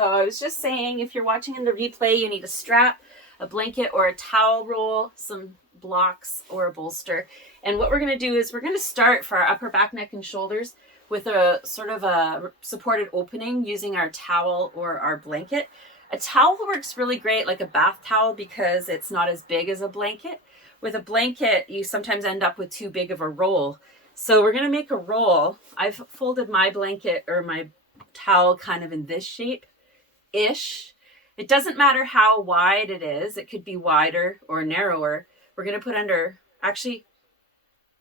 So I was just saying, if you're watching in the replay, you need a strap, a blanket or a towel roll, some blocks or a bolster. And what we're going to do is we're going to start for our upper back, neck, and shoulders with a sort of a supported opening using our towel or our blanket. A towel works really great, like a bath towel, because it's not as big as a blanket. With a blanket, you sometimes end up with too big of a roll. So we're going to make a roll. I've folded my blanket or my towel kind of in this shape-ish. It doesn't matter how wide it is. It could be wider or narrower. We're going to put under, actually,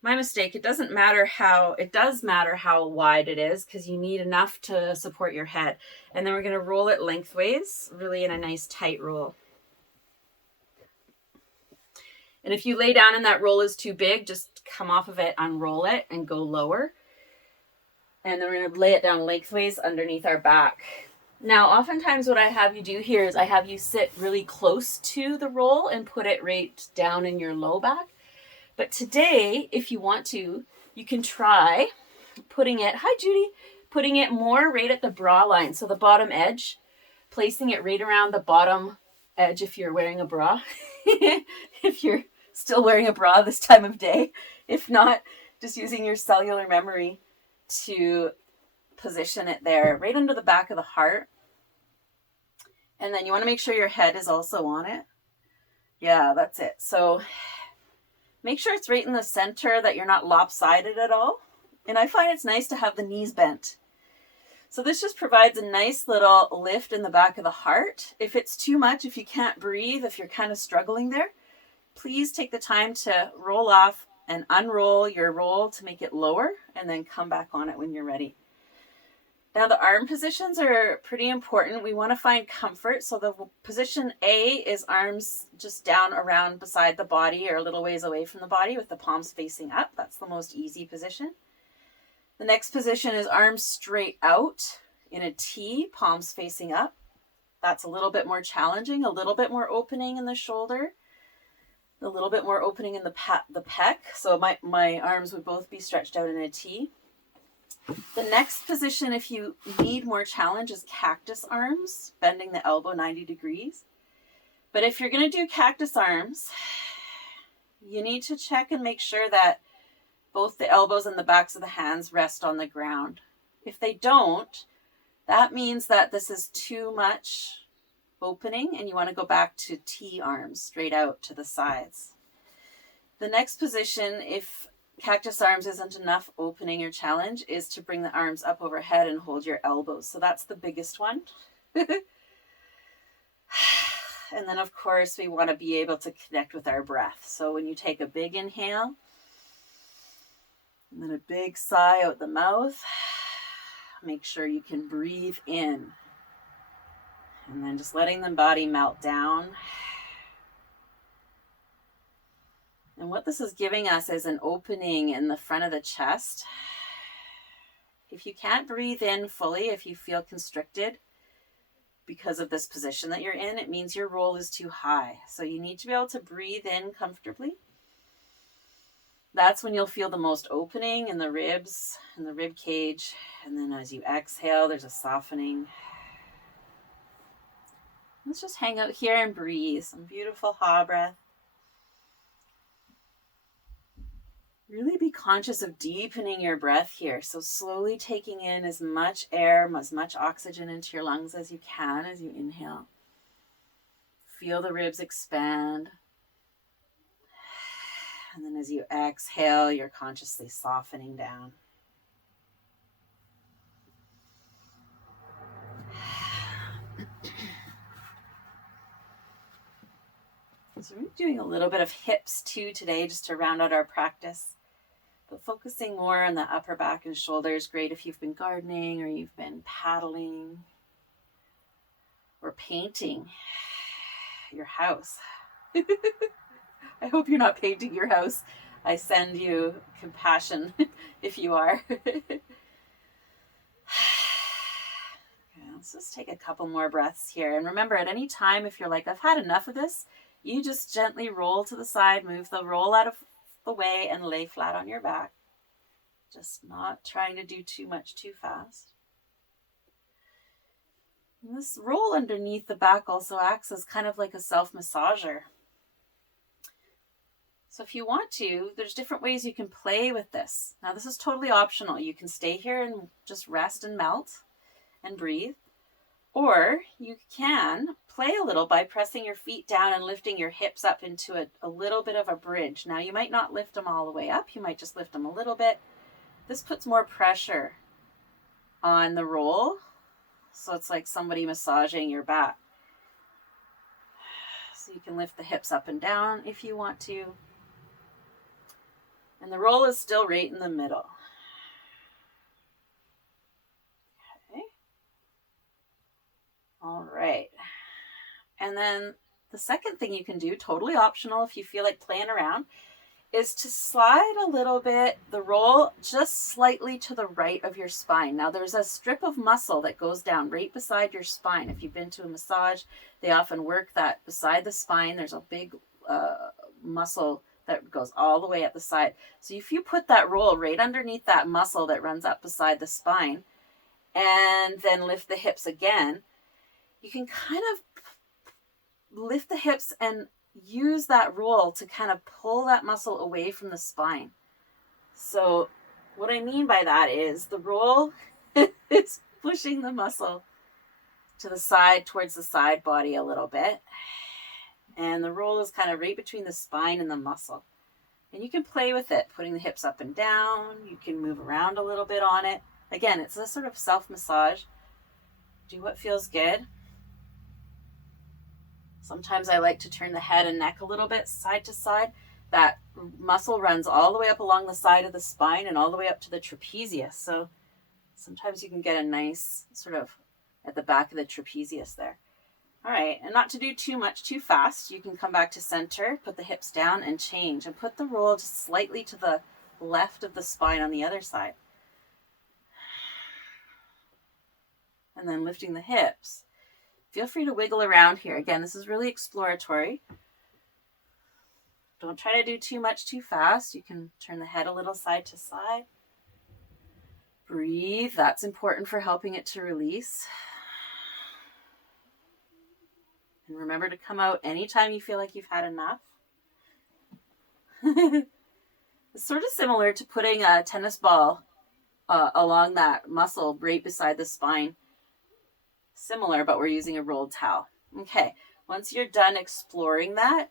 my mistake. It does matter how wide it is, because you need enough to support your head. And then we're going to roll it lengthways, really in a nice tight roll. And if you lay down and that roll is too big, just come off of it, unroll it, and go lower. And then we're going to lay it down lengthways underneath our back. Now, oftentimes what I have you do here is I have you sit really close to the roll and put it right down in your low back. But today, if you want to, you can try putting it, hi Judy, putting it more right at the bra line. So the bottom edge, placing it right around the bottom edge if you're wearing a bra. If you're still wearing a bra this time of day. If not, just using your cellular memory to position it there, right under the back of the heart. And then you want to make sure your head is also on it. Yeah, that's it. So make sure it's right in the center, that you're not lopsided at all. And I find it's nice to have the knees bent. So this just provides a nice little lift in the back of the heart. If it's too much, if you can't breathe, if you're kind of struggling there, please take the time to roll off and unroll your roll to make it lower, and then come back on it when you're ready. Now the arm positions are pretty important. We want to find comfort. So the position A is arms just down around beside the body or a little ways away from the body with the palms facing up. That's the most easy position. The next position is arms straight out in a T, palms facing up. That's a little bit more challenging, a little bit more opening in the shoulder, a little bit more opening in the pec. So my arms would both be stretched out in a T. The next position, if you need more challenge, is cactus arms, bending the elbow 90 degrees. But if you're going to do cactus arms, you need to check and make sure that both the elbows and the backs of the hands rest on the ground. If they don't, that means that this is too much opening and you want to go back to T arms, straight out to the sides. The next position, if cactus arms isn't enough opening or challenge, is to bring the arms up overhead and hold your elbows. So that's the biggest one. And then, of course, we want to be able to connect with our breath. So when you take a big inhale, and then a big sigh out the mouth, make sure you can breathe in. And then just letting the body melt down. And what this is giving us is an opening in the front of the chest. If you can't breathe in fully, if you feel constricted because of this position that you're in, it means your roll is too high. So you need to be able to breathe in comfortably. That's when you'll feel the most opening in the ribs and the rib cage. And then as you exhale, there's a softening. Let's just hang out here and breathe. Some beautiful ha breath. Really be conscious of deepening your breath here. So slowly taking in as much air, as much oxygen into your lungs as you can as you inhale. Feel the ribs expand. And then as you exhale, you're consciously softening down. So we're doing a little bit of hips too today, just to round out our practice. But focusing more on the upper back and shoulders. Great if you've been gardening or you've been paddling or painting your house. I hope you're not painting your house. I send you compassion if you are. Okay, let's just take a couple more breaths here. And remember, at any time, if you're like, I've had enough of this, you just gently roll to the side, move the roll out of the way, and lay flat on your back. Just not trying to do too much too fast. And this roll underneath the back also acts as kind of like a self-massager. So if you want to, there's different ways you can play with this. Now this is totally optional. You can stay here and just rest and melt and breathe. Or you can play a little by pressing your feet down and lifting your hips up into a little bit of a bridge. Now you might not lift them all the way up. You might just lift them a little bit. This puts more pressure on the roll. So it's like somebody massaging your back. So you can lift the hips up and down if you want to. And the roll is still right in the middle. Okay. All right. And then the second thing you can do, totally optional if you feel like playing around, is to slide a little bit the roll just slightly to the right of your spine. Now there's a strip of muscle that goes down right beside your spine. If you've been to a massage, they often work that beside the spine. There's a big muscle that goes all the way up the side. So if you put that roll right underneath that muscle that runs up beside the spine and then lift the hips again, you can kind of lift the hips and use that roll to kind of pull that muscle away from the spine. So what I mean by that is the roll is pushing the muscle to the side towards the side body a little bit. And the roll is kind of right between the spine and the muscle. And you can play with it, putting the hips up and down. You can move around a little bit on it. Again, it's a sort of self-massage. Do what feels good. Sometimes I like to turn the head and neck a little bit side to side. That muscle runs all the way up along the side of the spine and all the way up to the trapezius. So sometimes you can get a nice sort of at the back of the trapezius there. All right, and not to do too much too fast. You can come back to center, put the hips down and change. And put the roll just slightly to the left of the spine on the other side. And then lifting the hips. Feel free to wiggle around here. Again, this is really exploratory. Don't try to do too much too fast. You can turn the head a little side to side. Breathe. That's important for helping it to release. And remember to come out anytime you feel like you've had enough. It's sort of similar to putting a tennis ball along that muscle right beside the spine. Similar, but we're using a rolled towel. Okay, once you're done exploring that,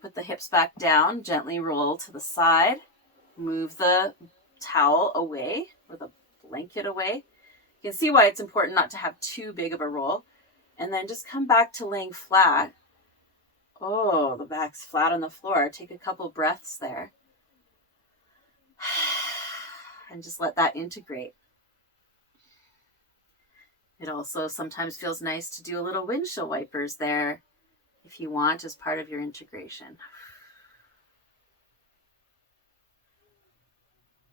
put the hips back down, gently roll to the side, move the towel away or the blanket away. You can see why it's important not to have too big of a roll. And then just come back to laying flat. Oh, the back's flat on the floor. Take a couple breaths there. And just let that integrate. It also sometimes feels nice to do a little windshield wipers there if you want as part of your integration.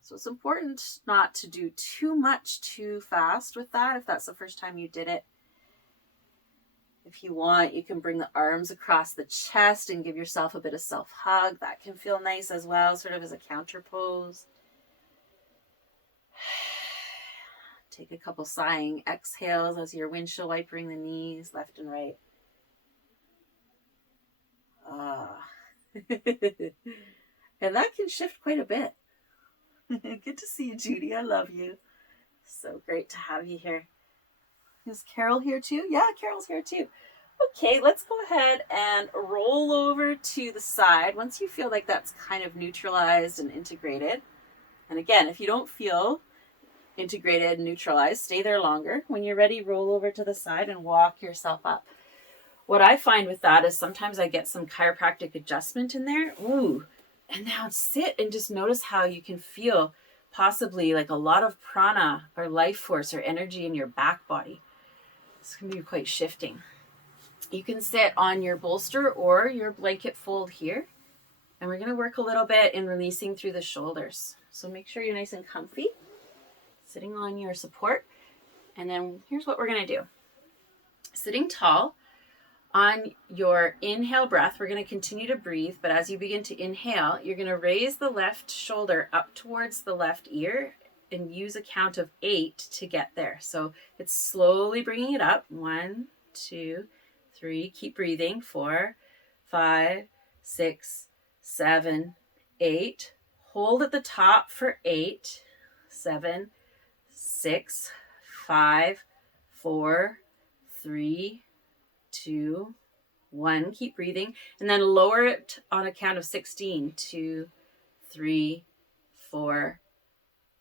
So it's important not to do too much too fast with that if that's the first time you did it. If you want, you can bring the arms across the chest and give yourself a bit of self-hug. That can feel nice as well, sort of as a counter pose. Take a couple sighing exhales as you're windshield wipering the knees left and right. And that can shift quite a bit. Good to see you, Judy. I love you. So great to have you here. Is Carol here too? Yeah, Carol's here too. Okay, let's go ahead and roll over to the side. Once you feel like that's kind of neutralized and integrated. And again, if you don't feel integrated and neutralized, stay there longer. When you're ready, roll over to the side and walk yourself up. What I find with that is sometimes I get some chiropractic adjustment in there. Ooh, and now sit and just notice how you can feel possibly like a lot of prana or life force or energy in your back body. This can be quite shifting. You can sit on your bolster or your blanket fold here. And we're going to work a little bit in releasing through the shoulders. So make sure you're nice and comfy, sitting on your support. And then here's what we're going to do. Sitting tall, on your inhale breath, we're going to continue to breathe. But as you begin to inhale, you're going to raise the left shoulder up towards the left ear and use a count of 8 to get there. So it's slowly bringing it up. 1, 2, 3. Keep breathing. 4, 5, 6, 7, 8. Hold at the top for 8, 7, 6, 5, 4, 3, 2, 1. Keep breathing. And then lower it on a count of 16. 2, 3, 4,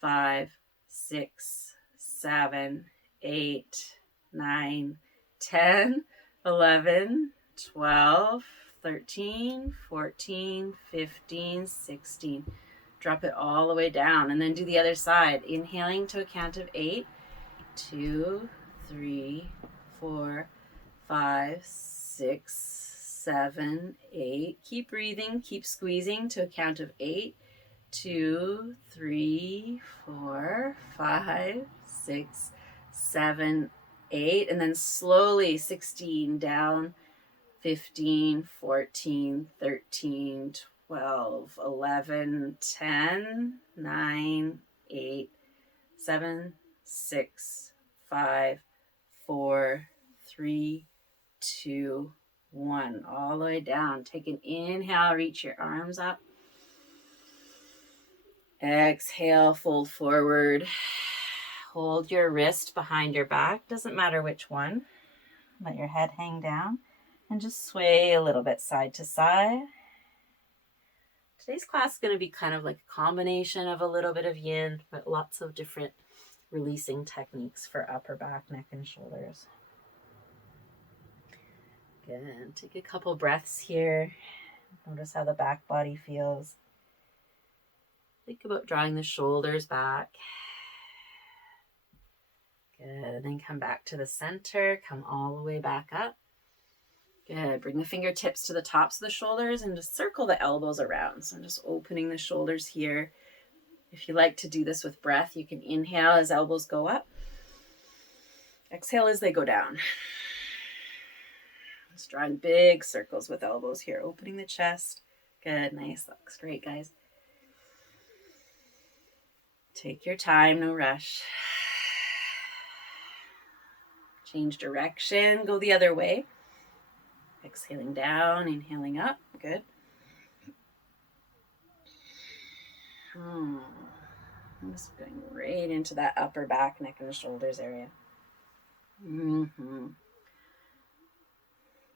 5, 6, 7, 8, 9, 10, 11, 12, 13, 14, 15, 16. Drop it all the way down and then do the other side. Inhaling to a count of 8. 2, 3, 4, 5, 6, 7, 8. Keep breathing. Keep squeezing to a count of 8. 2, 3, 4, 5, 6, 7, 8. And then slowly 16 down. 15, 14, 13, 12, 11, 10, 9, 8, 7, 6, 5, 4, 3, 2, 1. All the way down. Take an inhale, reach your arms up. Exhale, fold forward. Hold your wrist behind your back. Doesn't matter which one. Let your head hang down and just sway a little bit side to side. Today's class is going to be kind of like a combination of a little bit of yin, but lots of different releasing techniques for upper back, neck, and shoulders. Good. Take a couple breaths here. Notice how the back body feels. Think about drawing the shoulders back. Good. And then come back to the center. Come all the way back up. Good. Bring the fingertips to the tops of the shoulders and just circle the elbows around. So I'm just opening the shoulders here. If you like to do this with breath, you can inhale as elbows go up. Exhale as they go down. Just drawing big circles with elbows here. Opening the chest. Good. Nice. That looks great, guys. Take your time. No rush. Change direction. Go the other way. Exhaling down, inhaling up. Good. I'm just going right into that upper back, neck, and the shoulders area.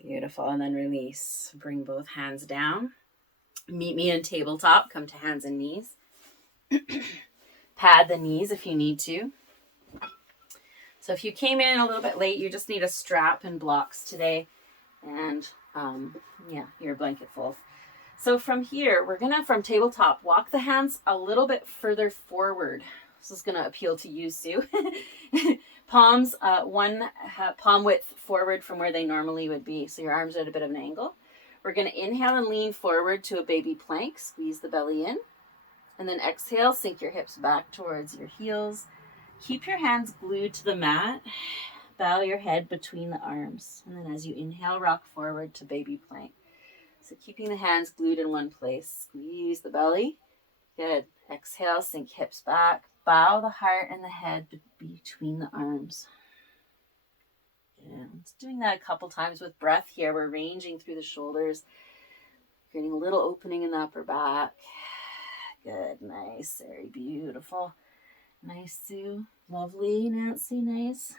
Beautiful. And then release. Bring both hands down. Meet me in tabletop. Come to hands and knees. Pad the knees if you need to. So if you came in a little bit late, you just need a strap and blocks today. And your blanket full. So from here, we're going to, from tabletop, walk the hands a little bit further forward. This is going to appeal to you, Sue. Palms, one palm width forward from where they normally would be. So your arms are at a bit of an angle. We're going to inhale and lean forward to a baby plank. Squeeze the belly in. And then exhale, sink your hips back towards your heels. Keep your hands glued to the mat. Bow your head between the arms. And then as you inhale, rock forward to baby plank. So keeping the hands glued in one place. Squeeze the belly. Good. Exhale, sink hips back. Bow the heart and the head between the arms. And it's doing that a couple times with breath here. We're ranging through the shoulders. Creating a little opening in the upper back. Good. Nice. Very beautiful. Nice, Sue. Lovely, Nancy. Nice.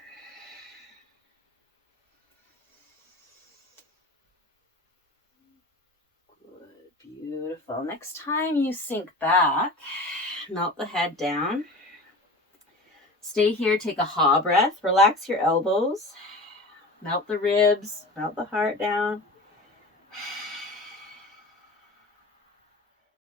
Beautiful. Next time you sink back, melt the head down. Stay here, take a ha breath. Relax your elbows. Melt the ribs, melt the heart down.